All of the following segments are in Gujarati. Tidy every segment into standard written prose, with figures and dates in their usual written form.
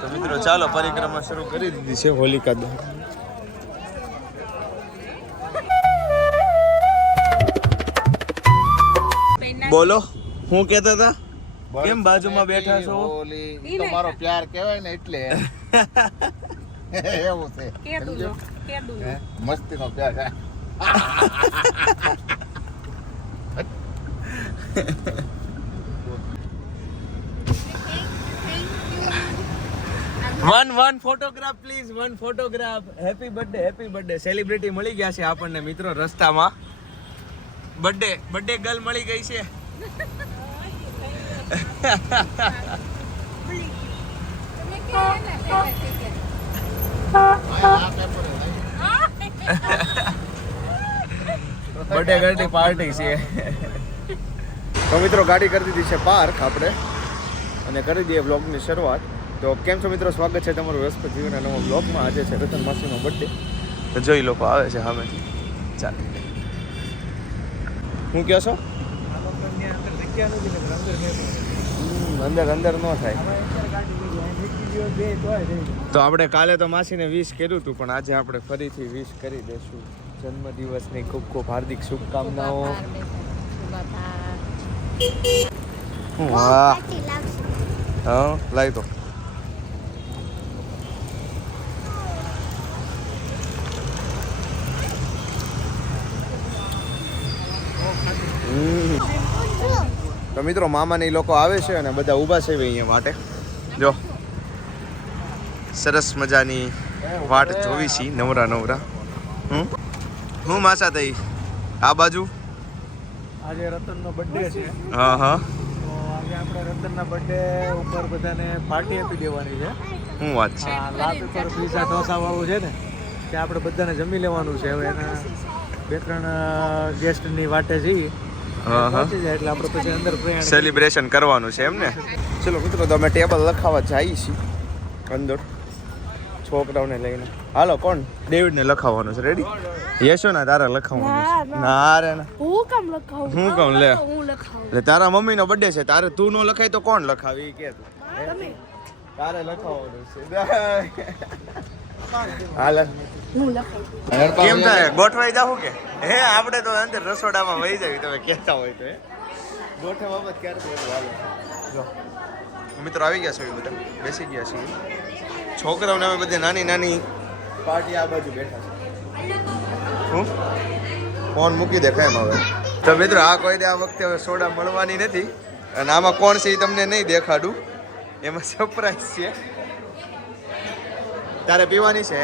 તો મિત્રો ચાલો પરિક્રમા શરૂ કરી દીધી છે હોલિકા દહન. બોલો હું કહેતા હતા કેમ બાજુમાં બેઠા છો? ઈ તમારો પ્યાર કહેવાય ને એટલે એવું છે મસ્તીનો પ્યાર છે. One photograph please, one photograph. Happy birthday celebrity મળી ગયા છે આપણને મિત્રો રસ્તામાં. બર્થડે ગર્લ મળી ગઈ છે. બર્થડે ગર્લની પાર્ટી છે. તો મિત્રો ગાડી કરી દીધી છે પાર્ક આપણે અને કરી દઈએ વ્લોગની શરૂઆત. તો કેમ છો મિત્રો, સ્વાગત છે તમારું રસપ્રદ જીવનના નવા વ્લોગમાં. આજે છે રતન માસીનો બર્થડે. તો જોઈ લોકો આવે છે સામેથી. ચાલ હું કહો છો અંદર ન થાય. તો આપણે કાલે તો માસીને વિશ કર્યું હતું પણ આજે આપણે ફરીથી વિશ કરી દઈશું. જન્મદિવસની ખૂબ ખૂબ હાર્દિક શુભકામનાઓ. વાહ હા લાવી તો તો મિત્રો મામાની લોકો આવે છે અને બધા ઊભા છે અહીંયા માટે. જો સરસ મજાની વાટ જોવી છે નવરા. હું માસા થઈ આ બાજુ. આજે રતનનો બર્થડે છે. હા તો આજે આપણે રતનના બર્થડે ઉપર બધાને પાર્ટી આપી દેવાની છે. શું વાત છે? લાપ ઉપર પીઝા ઢોસા વાળું છે ને તે આપણે બધાને જમી લેવાનું છે. હવે એના 2-3 ગેસ્ટની વાટે જઈએ પહોંચી જાય એટલે આપણે પછી અંદર સેલિબ્રેશન કરવાનું છે એમ ને. ચલો મિત્રો તો અમે ટેબલ લખાવા જઈએ છીએ અંદર છોકરાઓને લઈને. હાલો કોણ ડેવિડને લખાવવાનું છે? રેડી? યશો ના તારે લખાવવાનું છે? ના રે ના હું કામ લે એટલે તારા મમ્મીનો બર્થડે છે તારે તું નો લખાય તો કોણ લખાવે એ કે તું તારે લખાવવાનું છે. હાલ કેમ થાય ગોઠવાઈ જાવ કે હે આપણે તો અંદર રસોડામાં વહી જાય તમે કહેતા હોય તો ગોઠવવા બાદ ક્યારે જો મિત્રો આવી ગયા છે બધા બેસી ગયા છે છોકરાઓને અમે બધે નાની પાર્ટી આ બાજુ બેઠા છે. હું ફોન મૂકી દે કેમ હવે. તો મિત્રો આ કોઈ દે આ વખતે હવે સોડા મળવાની નથી અને આમાં કોણ છે એ તમને નહીં દેખાડું, એમાં સરપ્રાઈઝ છે. તારે પીવાની છે?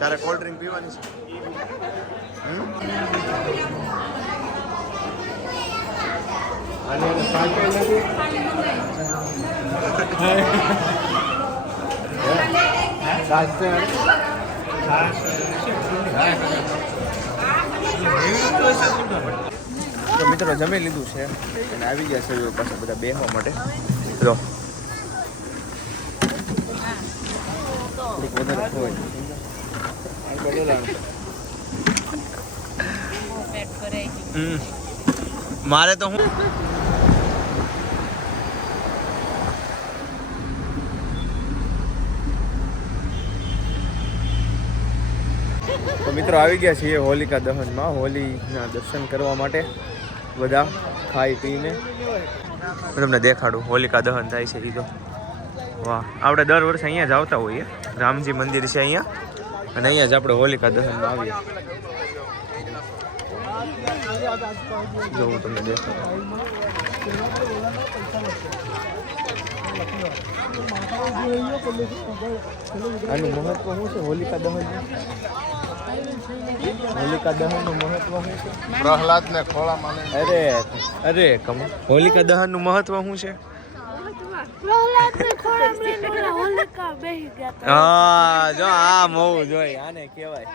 તારે કોલ્ડ ડ્રિંક પીવાની છે? તો મિત્રો જમી લીધું છે અને આવી ગયા છે પાછા બધા બેસવા માટે. જો થોડુંક વધારે ખોય મારે તો હું તો મિત્રો આવી ગયા છીએ હોલિકા દહનમાં. હોલીના દર્શન કરવા માટે બધા ખાઈ પીને. તમને દેખાડું હોલિકા દહન થાય છે એ તો. વાહ, આપણે દર વર્ષે અહીંયા જ આવતા હોઈએ. રામજી મંદિર છે અહીંયા અને અહીંયા જ આપણે હોલિકા દહનમાં આવીએ. જો હું તમને દેખાડું. આનું મહત્વ શું છે હોલિકા દહન? હોલિકા દહનનું મહત્વ શું છે? પ્રહલાદને ખોળામાં અરે હોલિકા દહનનું મહત્વ શું છે? હા જો આમ હોવું જોઈએ, આને કહેવાય.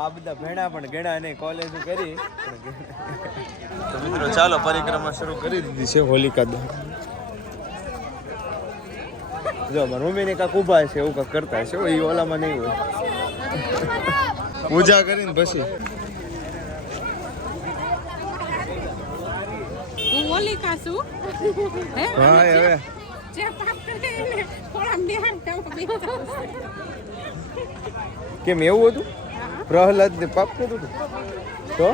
આ બધા ભેણા પણ ઘણા નહીં કોલેજ કરી. તો મિત્રો ચાલો પરિક્રમા શરૂ કરી દીધી છે હોલિકા દહન. જો મારા મમ્મીને કાંક ઊભા છે એવું કાંક કરતા છે એ ઓલામાં નહીં હોય. પૂજા કરીને પછી હોલિકા શું? હા હવે જે પાપ કરે એને થોડા કેમ એવું હતું? પ્રહલાદ ને પાપ કીધું હતું તો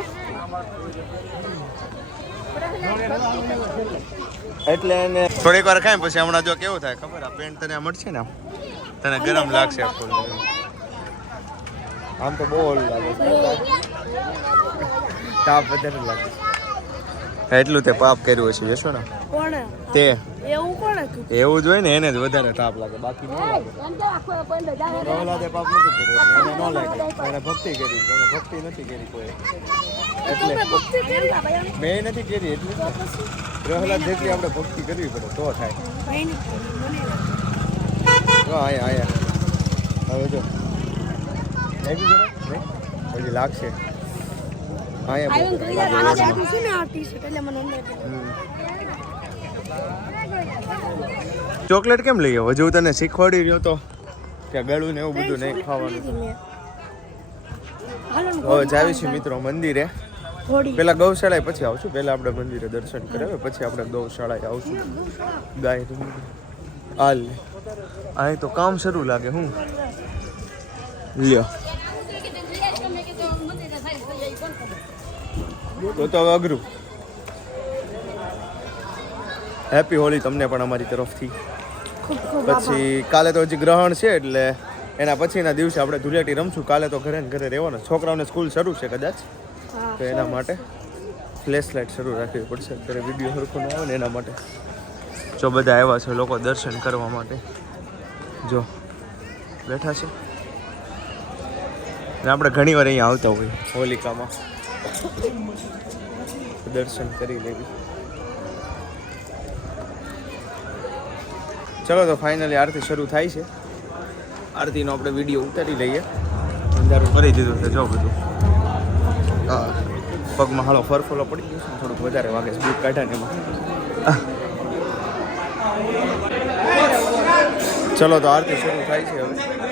એટલે એને થોડીક વાર ખાય પછી હમણાં જો કેવું થાય ખબર આ પેન્ટ તને મળશે ને તને ગરમ લાગશે આખું આમ તો બહુ ઓલું લાગે તાપ વધારે લાગે એટલું તે પાપ કર્યું હશે વેસો ને તે એવું જ હોય ને એને જ વધારે તાપ લાગે બાકી ન લાગે પ્રહલાદે પાપ નતું કર્યું એને ન લાગે એને ભક્તિ કરી એને ભક્તિ નથી કરી કોઈ એટલે મેં નથી કરી એટલે પ્રહલાદ જેટલી આપણે ભક્તિ કરવી પડે તો થાય આયા હવે જો હજી લાગશે ચોકલેટ કેમ લઈ આવ્યો હજુ તને શીખવાડી રહ્યો તો કે ગળું ને એવું બધું નહીં ખાવાનું હવે જાવીશું મિત્રો મંદિરે પેલા ગૌશાળાએ પછી આવશું પેલા આપણે મંદિરે દર્શન કરાવે પછી આપણે ગૌશાળાએ આવશું ગાય હાલ અહીં તો કામ શરૂ લાગે હું લ્યો તો હવે અઘરું હેપી હોળી તમને પણ અમારી તરફથી પછી કાલે તો હજી ગ્રહણ છે એટલે એના પછીના દિવસે આપણે ધૂળેટી રમશું કાલે તો ઘરે ને ઘરે રહેવાનું છોકરાઓને સ્કૂલ શરૂ છે કદાચ તો એના માટે ફ્લેશ લાઇટ શરૂ રાખવી પડશે અત્યારે વિડીયો સરખો ન આવે ને એના માટે જો બધા આવ્યા છે લોકો દર્શન કરવા માટે જો બેઠા છે ને આપણે ઘણી વાર અહીંયા આવતા હોઈએ હોલિકામાં દર્શન કરી લેવી ચલો તો ફાઇનલી આરતી શરૂ થાય છે આરતીનો આપણે વિડીયો ઉતારી લઈએ અંધારું કરી દીધું છે જો બધું હા પગમાં હાલો ફરફોલો પડી ગયો છે થોડુંક વધારે વાગે છે બૂટ કાઢ્યા ને એમાં ચલો તો આરતી શરૂ થાય છે હવે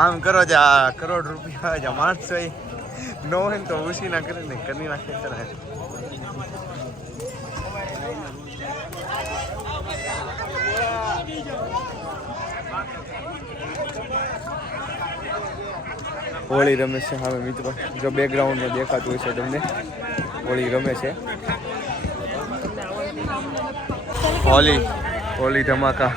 આમ કરો જ આ કરોડ રૂપિયા જ 500 નો હોય તો ઉછી ના કરે ને કરી નાખે કરે હોળી રમે છે હવે મિત્રો જો બેકગ્રાઉન્ડમાં દેખાતું હશે તમને હોળી રમે છે હોળી ધમાકા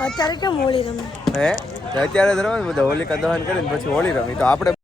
અત્યારે કેમ હોળી રમે હે અત્યારે જ રમે બધા હોલિકા દહન કરીને પછી હોળી રમી તો આપણે